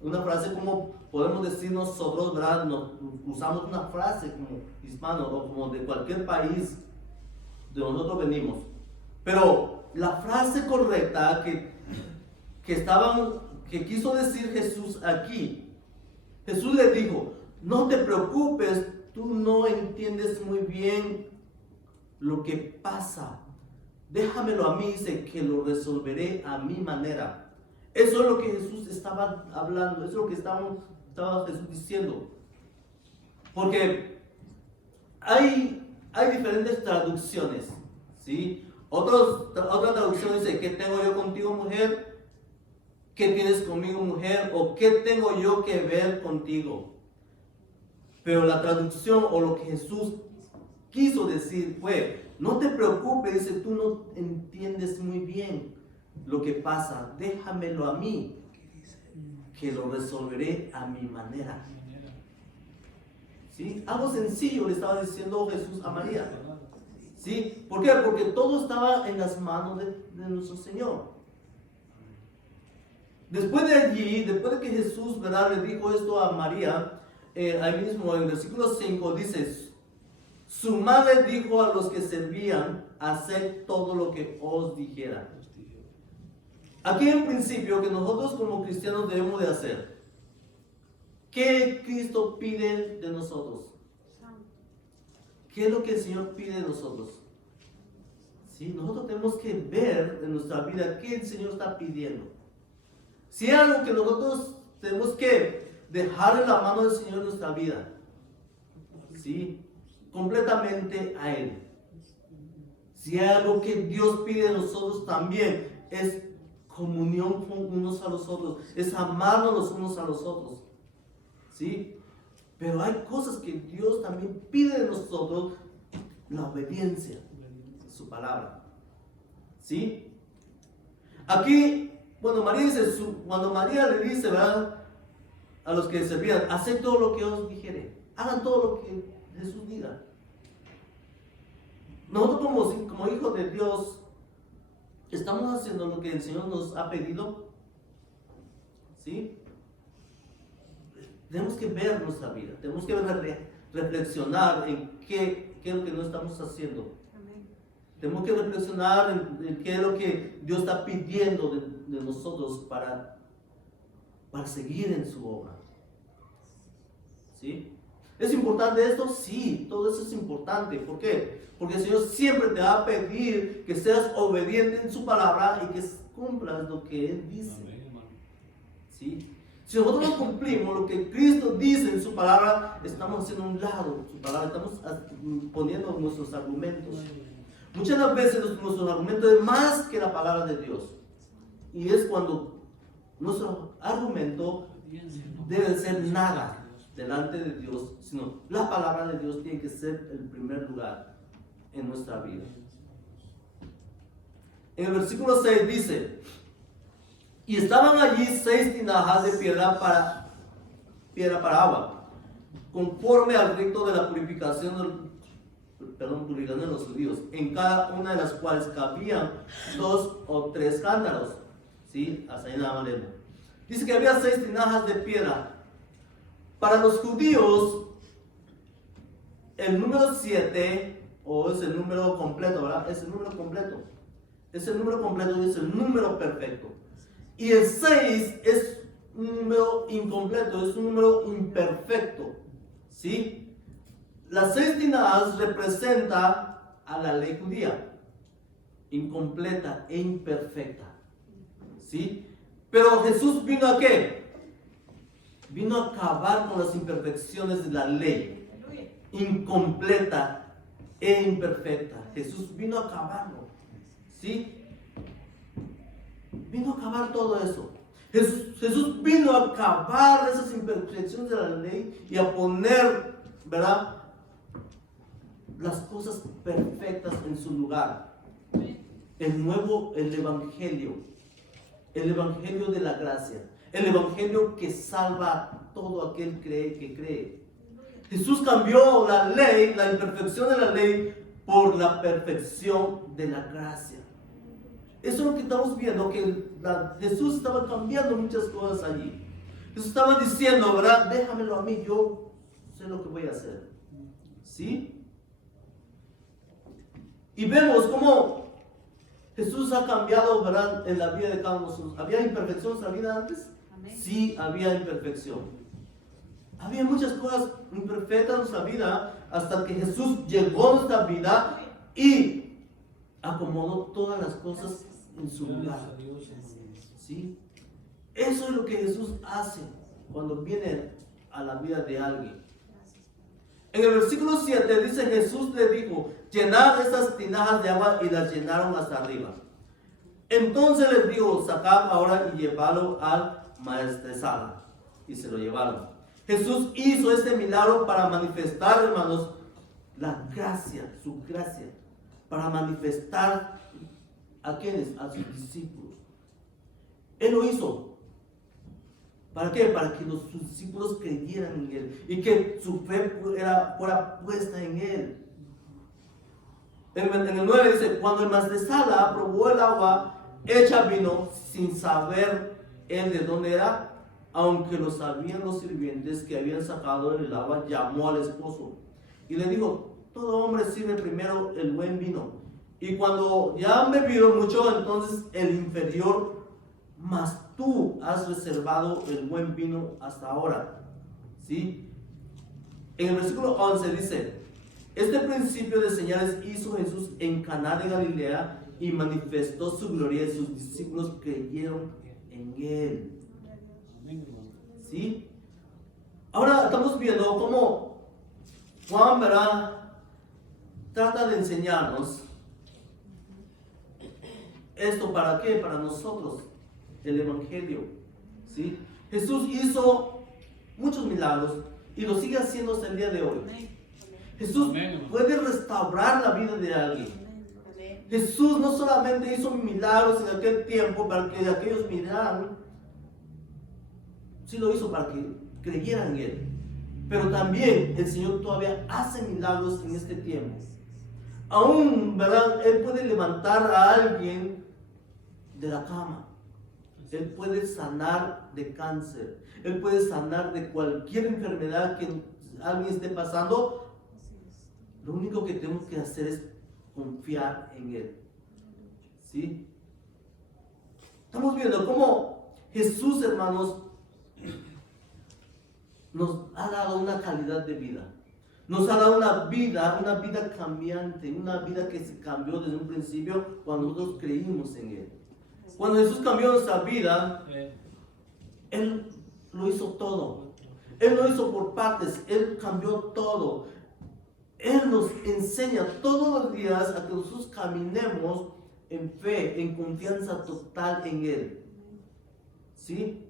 una frase como podemos decir nosotros, ¿verdad? Usamos una frase como hispano o como de cualquier país de donde nosotros venimos. Pero la frase correcta que quiso decir Jesús aquí, Jesús le dijo, no te preocupes, tú no entiendes muy bien lo que pasa. Déjamelo a mí, dice, que lo resolveré a mi manera. Eso es lo que Jesús estaba hablando, eso es lo que estaba Jesús diciendo. Porque hay diferentes traducciones, ¿sí? Otra traducción dice, ¿qué tengo yo contigo, mujer? ¿Qué tienes conmigo, mujer? ¿O qué tengo yo que ver contigo? Pero la traducción o lo que Jesús quiso decir fue, no te preocupes, dice, tú no entiendes muy bien lo que pasa, déjamelo a mí, que lo resolveré a mi manera. ¿Sí? Algo sencillo le estaba diciendo Jesús a María. ¿Sí? ¿Por qué? Porque todo estaba en las manos de nuestro Señor. Después de allí, después de que Jesús, ¿verdad?, le dijo esto a María, ahí mismo en el versículo 5 dice, su madre dijo a los que servían, haced todo lo que os dijera. Aquí en principio que nosotros como cristianos debemos de hacer. ¿Qué Cristo pide de nosotros? ¿Qué es lo que el Señor pide de nosotros? ¿Sí? Nosotros tenemos que ver en nuestra vida qué el Señor está pidiendo. Si hay algo que nosotros tenemos que dejar en la mano del Señor en nuestra vida, ¿sí?, completamente a Él. Si hay algo que Dios pide de nosotros también, es comunión con unos a los otros, es amarnos los unos a los otros, ¿sí? Pero hay cosas que Dios también pide de nosotros, la obediencia a su palabra, ¿sí? Aquí, cuando María le dice, ¿verdad?, a los que servían, haced todo lo que os dijere, hagan todo lo que Jesús diga. Nosotros como hijos de Dios, ¿estamos haciendo lo que el Señor nos ha pedido? ¿Sí? Tenemos que ver nuestra vida, tenemos que reflexionar en qué es lo que no estamos haciendo. Amén. Tenemos que reflexionar en qué es lo que Dios está pidiendo de nosotros para seguir en su obra. ¿Sí? ¿Es importante esto? Sí, todo eso es importante. ¿Por qué? Porque el Señor siempre te va a pedir que seas obediente en su palabra y que cumplas lo que Él dice. ¿Sí? Si nosotros no cumplimos lo que Cristo dice en su palabra, estamos haciendo un lado su palabra, estamos poniendo nuestros argumentos. Muchas veces nuestros argumentos es más que la palabra de Dios. Y es cuando nuestro argumento debe ser nada delante de Dios, sino la palabra de Dios tiene que ser el primer lugar en nuestra vida. En el versículo 6 dice, y estaban allí 6 tinajas de piedra para agua, conforme al rito de la purificación de los judíos, en cada una de las cuales cabían 2 o 3 cántaros. ¿Sí? Hasta ahí nada más leemos. Dice que había 6 tinajas de piedra. Para los judíos, el número 7, o es el número completo, ¿verdad? Es el número completo. Es el número completo y es el número perfecto. Y el 6 es un número incompleto, es un número imperfecto. ¿Sí? Las 6 tinajas representan a la ley judía, incompleta e imperfecta. ¿Sí? Pero Jesús vino ¿a qué? Vino a acabar con las imperfecciones de la ley, incompleta e imperfecta. Jesús vino a acabarlo. ¿Sí? Vino a acabar todo eso. Jesús vino a acabar esas imperfecciones de la ley y a poner, ¿verdad?, las cosas perfectas en su lugar. El evangelio de la gracia, el evangelio que salva a todo aquel que cree. Jesús cambió la ley, la imperfección de la ley, por la perfección de la gracia. Eso es lo que estamos viendo, que Jesús estaba cambiando muchas cosas allí. Jesús estaba diciendo, ¿verdad? Déjamelo a mí, yo sé lo que voy a hacer. ¿Sí? Y vemos cómo Jesús ha cambiado, ¿verdad?, en la vida de cada uno de nosotros. ¿Había imperfecciones en la vida antes? Amén. Sí, había imperfección. Había muchas cosas imperfectas en nuestra vida hasta que Jesús llegó a nuestra vida y acomodó todas las cosas en su lugar. ¿Sí? Eso es lo que Jesús hace cuando viene a la vida de alguien. En el versículo 7 dice: Jesús le dijo, llenad estas tinajas de agua, y las llenaron hasta arriba. Entonces les dijo, sacad ahora y llevadlo al maestresala. Y se lo llevaron. Jesús hizo este milagro para manifestar, hermanos, la gracia, su gracia, para manifestar a quienes, a sus discípulos. Él lo hizo. ¿Para qué? Para que sus discípulos creyeran en Él y que su fe fuera puesta en Él. En el 9 dice: cuando el maestresala probó el agua hecha vino, sin saber él de dónde era, aunque lo sabían los sirvientes que habían sacado el agua, llamó al esposo y le dijo: todo hombre sirve primero el buen vino, y cuando ya han bebido mucho, entonces el inferior, mas tú has reservado el buen vino hasta ahora. ¿Sí? En el versículo 11 dice: este principio de señales hizo Jesús en Caná de Galilea y manifestó su gloria, y sus discípulos creyeron en Él. ¿Sí? Ahora estamos viendo cómo Juan, ¿verdad?, trata de enseñarnos esto. ¿Para qué? Para nosotros, el evangelio. ¿Sí? Jesús hizo muchos milagros y lo sigue haciendo hasta el día de hoy. Jesús puede restaurar la vida de alguien. Jesús no solamente hizo milagros en aquel tiempo para que aquellos miraran, sí lo hizo para que creyeran en Él, pero también el Señor todavía hace milagros en este tiempo. Aún, ¿verdad?, Él puede levantar a alguien de la cama. Él puede sanar de cáncer. Él puede sanar de cualquier enfermedad que alguien esté pasando. Lo único que tenemos que hacer es confiar en Él. ¿Sí? Estamos viendo cómo Jesús, hermanos, nos ha dado una calidad de vida. Nos ha dado una vida cambiante, una vida que se cambió desde un principio cuando nosotros creímos en Él. Cuando Jesús cambió nuestra vida, Él lo hizo todo. Él lo hizo por partes, Él cambió todo. Él nos enseña todos los días a que nosotros caminemos en fe, en confianza total en Él. ¿Sí?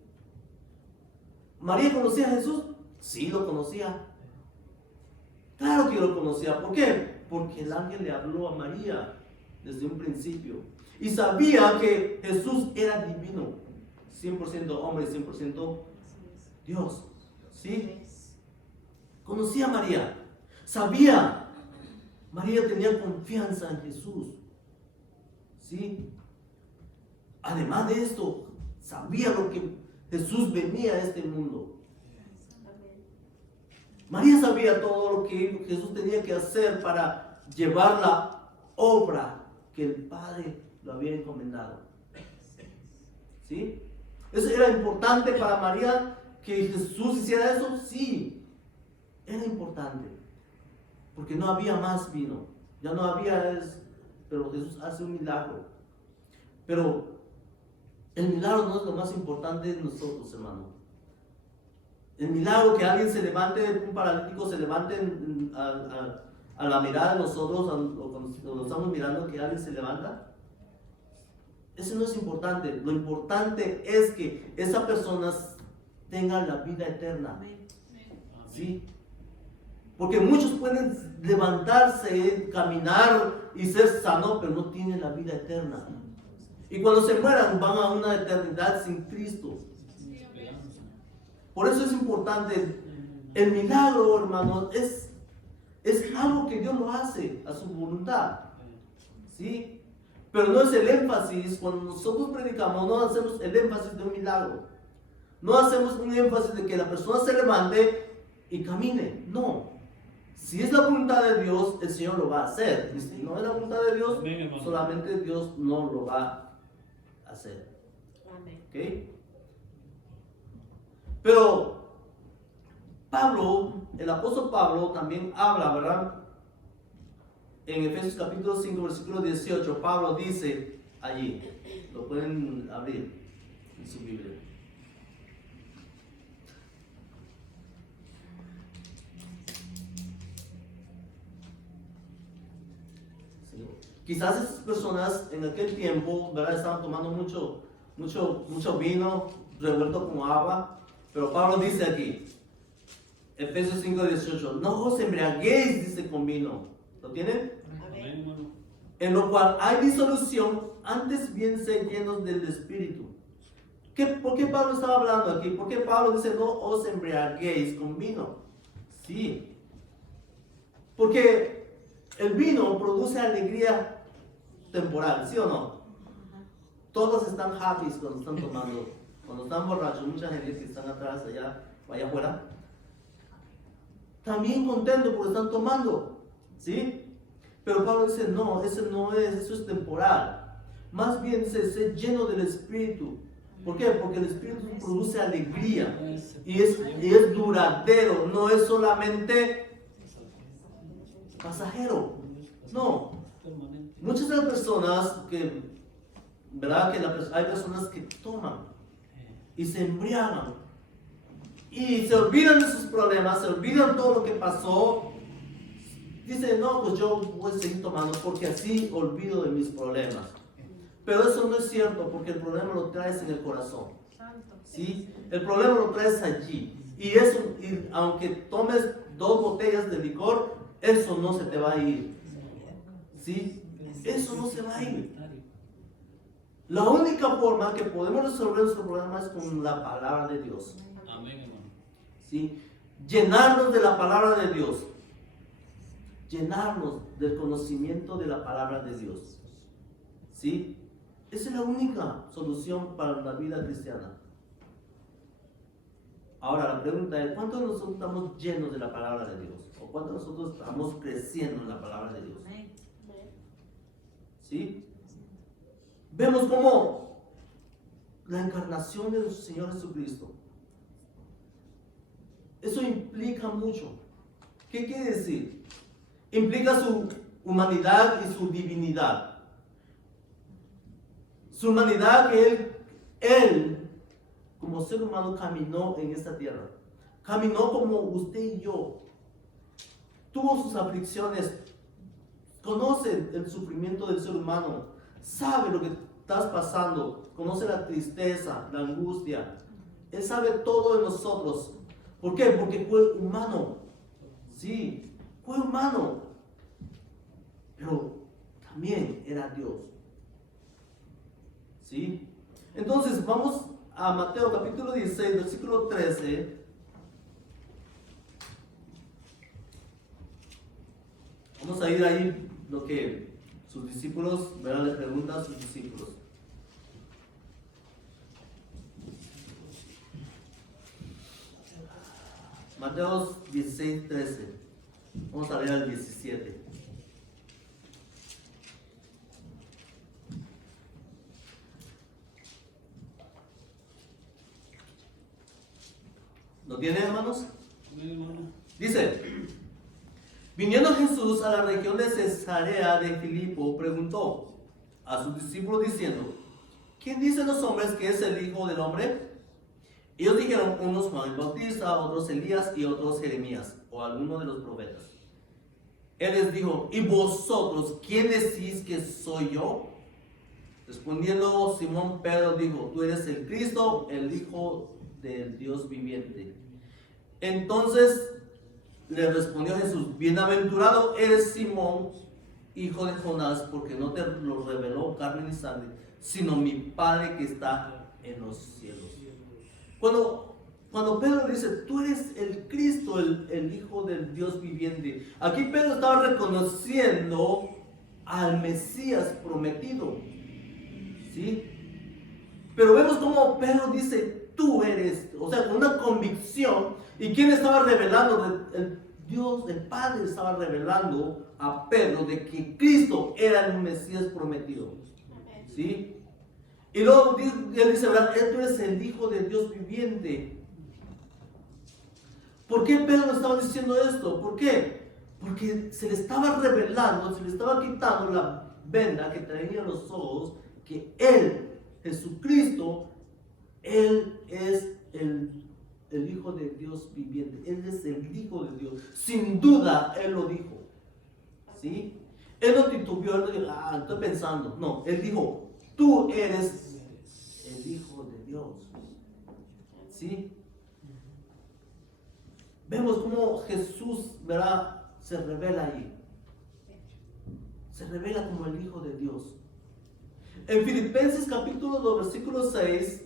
¿María conocía a Jesús? Sí, lo conocía. Claro que lo conocía. ¿Por qué? Porque el ángel le habló a María desde un principio. Y sabía que Jesús era divino. 100% hombre y 100% Dios. ¿Sí? Conocía a María. Sabía. María tenía confianza en Jesús. ¿Sí? Además de esto, sabía lo que Jesús venía a este mundo. María sabía todo lo que Jesús tenía que hacer para llevar la obra que el Padre lo había encomendado. ¿Sí? ¿Eso era importante para María que Jesús hiciera eso? Sí, era importante. Porque no había más vino. Ya no había, pero Jesús hace un milagro. Pero el milagro no es lo más importante de nosotros, hermano. El milagro que alguien se levante, un paralítico se levante a la mirada de nosotros, o cuando estamos mirando que alguien se levanta, eso no es importante. Lo importante es que esa persona tenga la vida eterna. ¿Sí? Porque muchos pueden levantarse, caminar y ser sanos, pero no tienen la vida eterna. Y cuando se mueran van a una eternidad sin Cristo. Por eso es importante. El milagro, hermanos, es algo que Dios lo hace a su voluntad. ¿Sí? Pero no es el énfasis. Cuando nosotros predicamos, no hacemos el énfasis de un milagro. No hacemos un énfasis de que la persona se levante y camine. No. Si es la voluntad de Dios, el Señor lo va a hacer. Y si no es la voluntad de Dios, solamente Dios no lo va a hacer. ¿Ok? Pero Pablo, el apóstol Pablo también habla, ¿verdad? En Efesios capítulo 5, versículo 18, Pablo dice allí, lo pueden abrir en su Biblia. ¿Sí? Quizás esas personas en aquel tiempo, ¿verdad? Estaban tomando mucho vino revuelto con agua. Pero Pablo dice aquí, Efesios 5, 18, no os embriaguéis, dice, con vino. ¿Lo tienen? Amén. En lo cual hay disolución, antes bien sed llenos del Espíritu. ¿Por qué Pablo estaba hablando aquí? ¿Por qué Pablo dice no os embriaguéis con vino? Sí. Porque el vino produce alegría temporal, ¿sí o no? Todos están happy cuando están tomando. Cuando están borrachos, mucha gente que están atrás, allá afuera, también contentos porque están tomando, ¿sí? Pero Pablo dice, no, eso es temporal. Más bien dice, sé lleno del Espíritu. ¿Por qué? Porque el Espíritu produce alegría y es duradero, no es solamente pasajero. No. Muchas de las personas que, ¿verdad? Hay personas que toman y se embriagan y se olvidan de sus problemas, se olvidan de todo lo que pasó. Dicen, no, pues yo voy a seguir tomando porque así olvido de mis problemas. Pero eso no es cierto, porque el problema lo traes en el corazón. ¿Sí? El problema lo traes allí. Y aunque tomes 2 botellas de licor, eso no se te va a ir. ¿Sí? Eso no se va a ir. La única forma que podemos resolver nuestro problema es con la palabra de Dios. Amén, hermano. ¿Sí? Llenarnos de la palabra de Dios. Llenarnos del conocimiento de la palabra de Dios. ¿Sí? Esa es la única solución para la vida cristiana. Ahora la pregunta es, ¿cuántos de nosotros estamos llenos de la palabra de Dios? ¿O cuántos de nosotros estamos creciendo en la palabra de Dios? ¿Sí? Vemos cómo la encarnación de nuestro Señor Jesucristo, eso implica mucho. ¿Qué quiere decir? Implica su humanidad y su divinidad. Su humanidad que Él, como ser humano, caminó en esta tierra. Caminó como usted y yo. Tuvo sus aflicciones. Conoce el sufrimiento del ser humano. Sabe lo que estás pasando. Conoce la tristeza, la angustia. Él sabe todo de nosotros. ¿Por qué? Porque fue humano. Sí, fue humano. Pero también era Dios. ¿Sí? Entonces vamos a Mateo capítulo 16, versículo 13. Vamos a ir ahí lo que sus discípulos, ¿verdad? Le preguntan a sus discípulos. Mateo 16, 13. Vamos a leer al 17. ¿Lo tienen, hermanos? Dice: viniendo Jesús a la región de Cesarea de Filipo, preguntó a sus discípulos diciendo: ¿quién dicen los hombres que es el Hijo del Hombre? Ellos dijeron: unos Juan el Bautista, otros Elías y otros Jeremías o alguno de los profetas. Él les dijo: ¿y vosotros quién decís que soy yo? Respondiendo Simón Pedro dijo: tú eres el Cristo, el Hijo del Dios viviente. Entonces le respondió Jesús: bienaventurado eres Simón, hijo de Jonás, porque no te lo reveló carne ni sangre, sino mi Padre que está en los cielos. Cuando Pedro dice: tú eres el Cristo, el Hijo del Dios viviente, aquí Pedro estaba reconociendo al Mesías prometido, ¿sí? Pero vemos cómo Pedro dice: tú eres, o sea, con una convicción. ¿Y quién estaba revelando? Dios, el Padre, estaba revelando a Pedro de que Cristo era el Mesías prometido, ¿sí? Y luego él dice: ¿verdad? Tú eres el Hijo de Dios viviente. ¿Por qué Pedro estaba diciendo esto? ¿Por qué? Porque se le estaba revelando, se le estaba quitando la venda que traía en los ojos, que Él, Jesucristo, Él es el Hijo de Dios viviente. Él es el Hijo de Dios. Sin duda, Él lo dijo, ¿sí? Él no titubeó, él no dijo: estoy pensando. No, Él dijo: tú eres el Hijo de Dios, ¿sí? Vemos cómo Jesús, ¿verdad?, se revela ahí. Se revela como el Hijo de Dios. En Filipenses capítulo 2, versículo 6,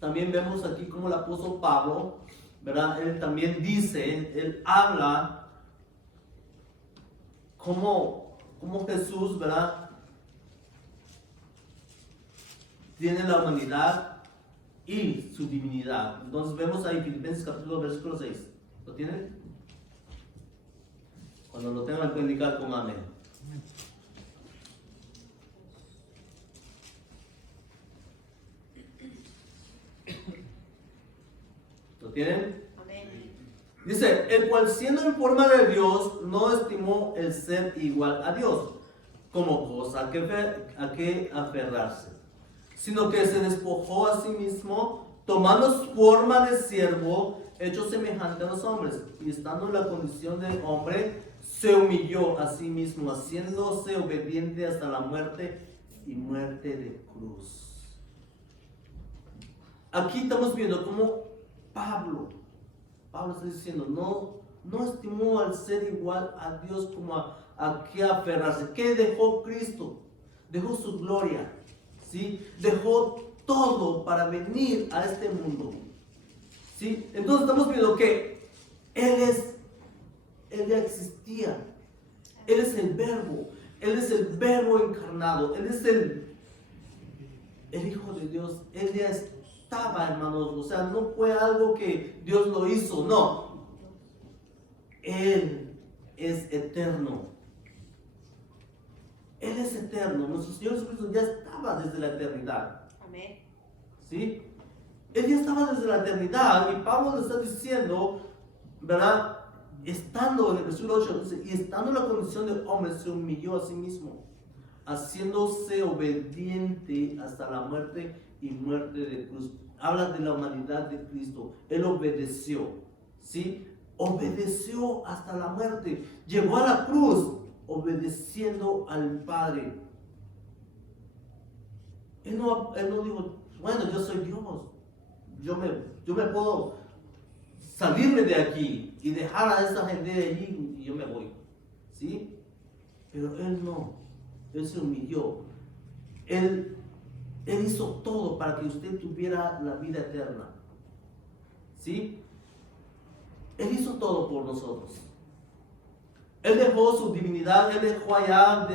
también vemos aquí como el apóstol Pablo, ¿verdad?, él también dice, él habla como Jesús, ¿verdad?, tiene la humanidad y su divinidad. Entonces vemos ahí Filipenses capítulo 2, versículo 6. ¿Lo tienen? Cuando lo tengan, pueden indicar con amén. ¿Lo tienen? Amén. Dice: el cual siendo en forma de Dios, no estimó el ser igual a Dios como cosa a que aferrarse, sino que se despojó a sí mismo, tomando forma de siervo, hecho semejante a los hombres, y estando en la condición de hombre, se humilló a sí mismo, haciéndose obediente hasta la muerte y muerte de cruz. Aquí estamos viendo cómo Pablo está diciendo: no estimó al ser igual a Dios como a que aferrarse. ¿Qué dejó Cristo? Dejó su gloria, ¿sí? Dejó todo para venir a este mundo, ¿sí? Entonces estamos viendo que Él ya existía. Él es el verbo encarnado, Él es el Hijo de Dios. Él ya estaba, hermanos, o sea, no fue algo que Dios lo hizo, no. Él es eterno. Él es eterno. Nuestro Señor Jesucristo ya estaba desde la eternidad. Amén. ¿Sí? Él ya estaba desde la eternidad, y Pablo le está diciendo, ¿verdad? Estando en el versículo 8, dice: y estando en la condición de hombre, se humilló a sí mismo, haciéndose obediente hasta la muerte y muerte de cruz. Habla de la humanidad de Cristo. Él obedeció, ¿sí? Obedeció hasta la muerte. Llegó a la cruz obedeciendo al Padre. Él no dijo: bueno, yo soy Dios, yo me puedo salirme de aquí y dejar a esa gente de allí y yo me voy, ¿sí? Pero Él no. Él se humilló. Él hizo todo para que usted tuviera la vida eterna, ¿sí? Él hizo todo por nosotros. Él dejó su divinidad, Él dejó allá,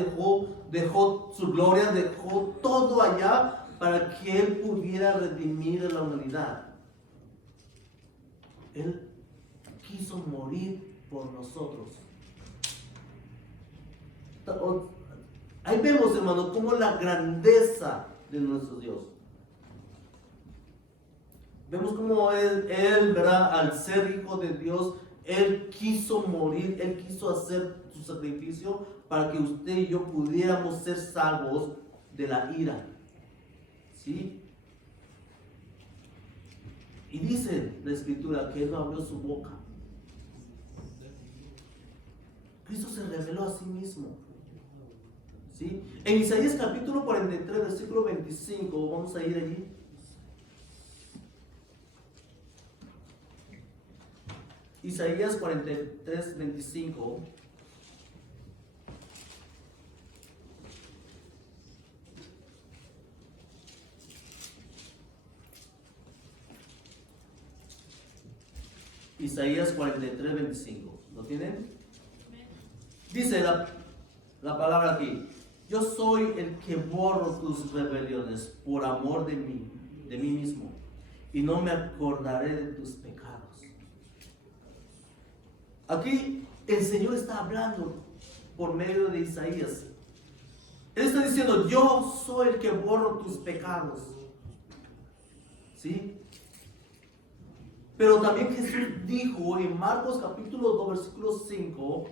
dejó su gloria, dejó todo allá para que Él pudiera redimir a la humanidad. Él quiso morir por nosotros. Ahí vemos, hermanos, cómo la grandeza de nuestro Dios. Vemos cómo él, ¿verdad? Al ser hijo de Dios, Él quiso morir, Él quiso hacer su sacrificio para que usted y yo pudiéramos ser salvos de la ira. ¿Sí? Y dice la Escritura que Él no abrió su boca. Cristo se reveló a sí mismo. ¿Sí? En Isaías capítulo 43, versículo 25, vamos a ir allí. Isaías 43, 25. Isaías 43, 25. ¿Lo tienen? Dice la palabra aquí: yo soy el que borro tus rebeliones por amor de mí mismo, y no me acordaré de tus pecados. Aquí el Señor está hablando por medio de Isaías. Él está diciendo: yo soy el que borro tus pecados. ¿Sí? Pero también Jesús dijo en Marcos capítulo 2, versículo 5,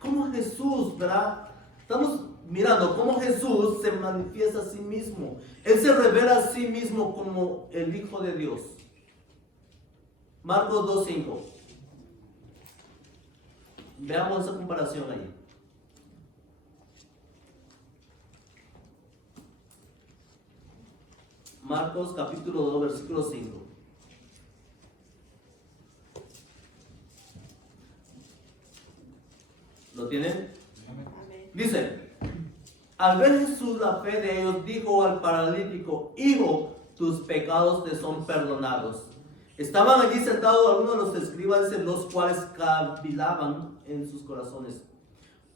cómo Jesús, ¿verdad? Estamos mirando cómo Jesús se manifiesta a sí mismo. Él se revela a sí mismo como el Hijo de Dios. Marcos 2, 5. Veamos esa comparación ahí. Marcos capítulo 2, versículo 5. ¿Lo tienen? Dice: al ver Jesús la fe de ellos, dijo al paralítico: hijo, tus pecados te son perdonados. Estaban allí sentados algunos de los escribas, los cuales cavilaban en sus corazones: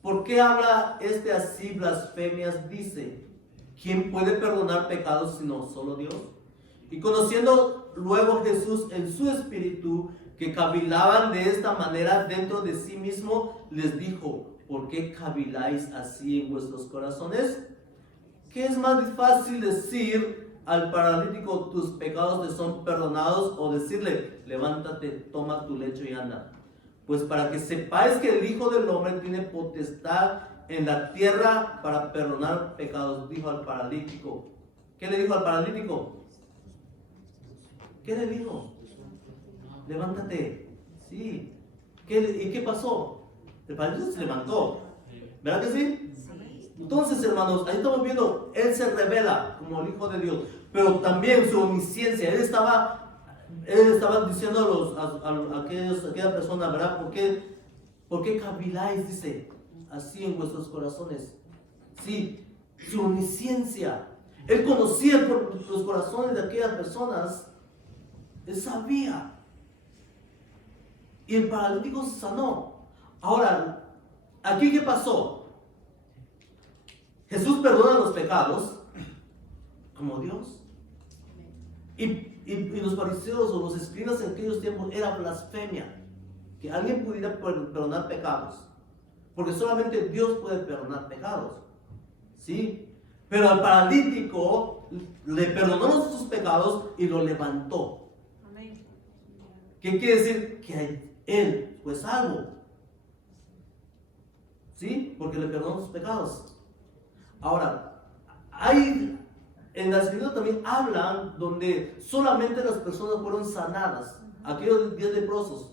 ¿por qué habla este así blasfemias? Dice: ¿quién puede perdonar pecados sino solo Dios? Y conociendo luego Jesús en su espíritu que cavilaban de esta manera dentro de sí mismo, les dijo: ¿por qué caviláis así en vuestros corazones? ¿Qué es más fácil decir al paralítico: tus pecados te son perdonados, o decirle: levántate, toma tu lecho y anda? Pues para que sepáis que el Hijo del Hombre tiene potestad en la tierra para perdonar pecados, dijo al paralítico. ¿Qué le dijo al paralítico? ¿Qué le dijo? Levántate. Sí. ¿Y qué pasó? El paralítico se levantó. ¿Verdad que sí? Entonces, hermanos, ahí estamos viendo, Él se revela como el Hijo de Dios, pero también su omnisciencia. Él estaba diciendo a aquella persona, ¿verdad? ¿Por qué caviláis? Dice, así en vuestros corazones. Sí, su omnisciencia. Él conocía los corazones de aquellas personas. Él sabía. Y el paralítico se sanó. Ahora, ¿aquí qué pasó? Jesús perdona los pecados como Dios. Y los fariseos o los escribas en aquellos tiempos era blasfemia que alguien pudiera perdonar pecados, porque solamente Dios puede perdonar pecados. ¿Sí? Pero al paralítico le perdonó sus pecados y lo levantó. Amén. ¿Qué quiere decir? Que él fue salvo. ¿Sí? Porque le perdonó sus pecados. Ahora, en la Escritura también hablan donde solamente las personas fueron sanadas. Aquellos 10 leprosos.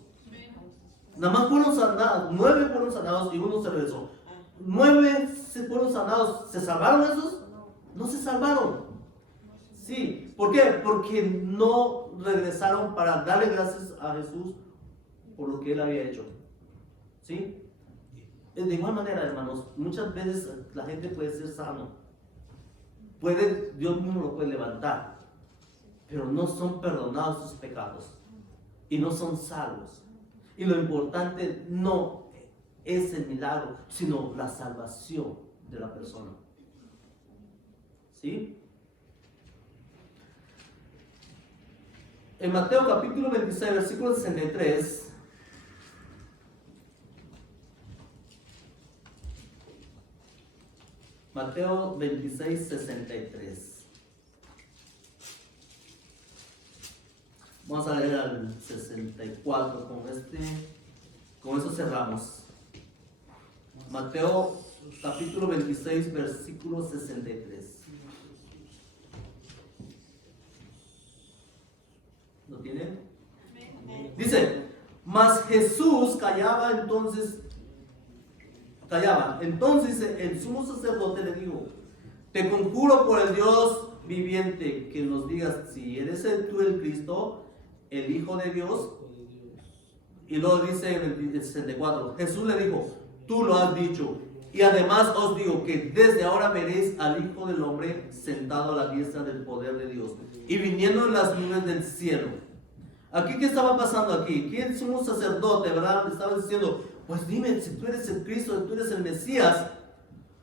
Nada más fueron sanados, 9 fueron sanados y uno se regresó. 9 fueron sanados. ¿Se salvaron esos? No se salvaron. Sí. ¿Por qué? Porque no regresaron para darle gracias a Jesús por lo que Él había hecho. ¿Sí? De igual manera, hermanos, muchas veces la gente puede ser sano. Dios mismo lo puede levantar. Pero no son perdonados sus pecados. Y no son salvos. Y lo importante no es el milagro, sino la salvación de la persona. ¿Sí? En Mateo capítulo 26, versículo 63. Mateo 26, 63. Vamos a leer al 64 con eso cerramos. Mateo capítulo 26, versículo 63. ¿Lo tienen? Dice, mas Jesús callaba. Entonces el sumo sacerdote le dijo, te conjuro por el Dios viviente que nos digas si eres tú el Cristo, el Hijo de Dios. Y luego dice en el 64, Jesús le dijo, tú lo has dicho, y además os digo que desde ahora veréis al Hijo del Hombre sentado a la diestra del poder de Dios y viniendo en las nubes del cielo. Aquí, ¿qué estaba pasando aquí? ¿Quién es un sacerdote, verdad? Le estaba diciendo, pues dime si tú eres el Cristo, si tú eres el Mesías.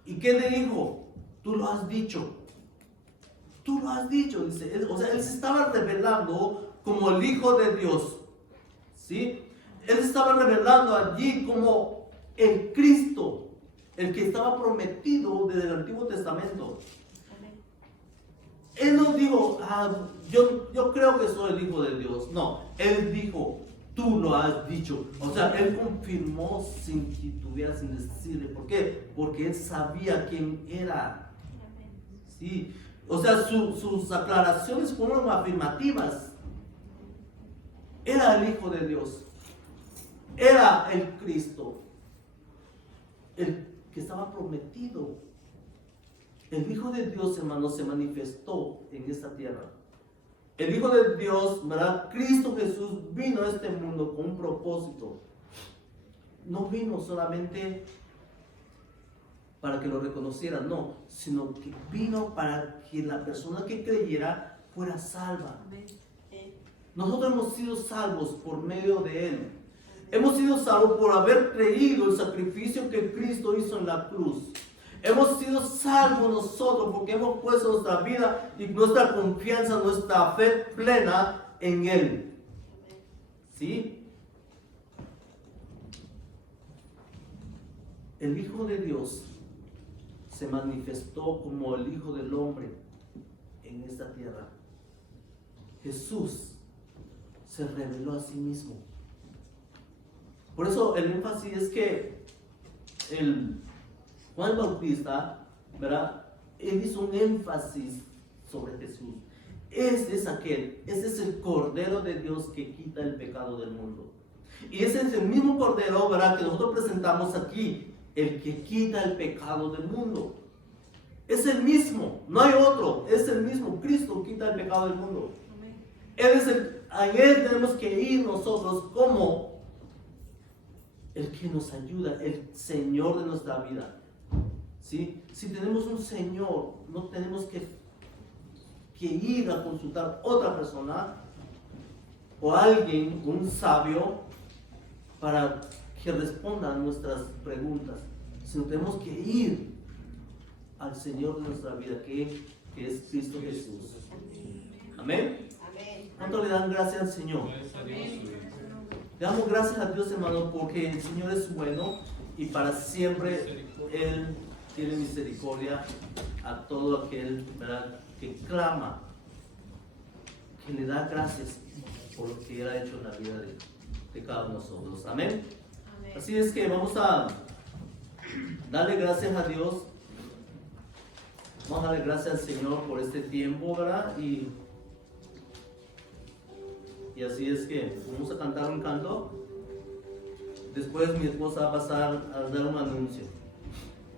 ¿Y qué le dijo? Tú lo has dicho. Tú lo has dicho, dice. O sea, él se estaba revelando como el Hijo de Dios. ¿Sí? Él se estaba revelando allí como el Cristo, el que estaba prometido desde el Antiguo Testamento. Él no dijo, yo creo que soy el Hijo de Dios. No, él dijo, tú lo has dicho. O sea, él confirmó sin titubear, sin decirle. ¿Por qué? Porque él sabía quién era. Sí. O sea, sus aclaraciones fueron afirmativas. Era el Hijo de Dios. Era el Cristo. El que estaba prometido. El Hijo de Dios, hermanos, se manifestó en esta tierra. El Hijo de Dios, ¿verdad? Cristo Jesús vino a este mundo con un propósito. No vino solamente para que lo reconocieran, no, sino que vino para que la persona que creyera fuera salva. Nosotros hemos sido salvos por medio de Él. Hemos sido salvos por haber creído el sacrificio que Cristo hizo en la cruz. Hemos sido salvos nosotros porque hemos puesto nuestra vida y nuestra confianza, nuestra fe plena en Él. ¿Sí? El Hijo de Dios se manifestó como el Hijo del Hombre en esta tierra. Jesús se reveló a sí mismo. Por eso el énfasis es que Juan Bautista, ¿verdad? Él hizo un énfasis sobre Jesús. Ese es el Cordero de Dios que quita el pecado del mundo. Y ese es el mismo Cordero, ¿verdad?, que nosotros presentamos aquí, el que quita el pecado del mundo. Es el mismo, no hay otro, es el mismo. Cristo quita el pecado del mundo. A Él tenemos que ir nosotros como el que nos ayuda, el Señor de nuestra vida. ¿Sí? Si tenemos un Señor, no tenemos que ir a consultar a otra persona o a alguien, un sabio, para que responda a nuestras preguntas, sino tenemos que ir al Señor de nuestra vida, que es Cristo Jesús. Amén. ¿Cuánto le dan gracias al Señor? Le damos gracias a Dios, hermano, porque el Señor es bueno y para siempre Él tiene misericordia a todo aquel, ¿verdad?, que clama, que le da gracias por lo que Él ha hecho en la vida de cada uno de nosotros. Amén. Así es que vamos a darle gracias a Dios. Vamos a darle gracias al Señor por este tiempo, ¿verdad? Y así es que vamos a cantar un canto. Después mi esposa va a pasar a dar un anuncio.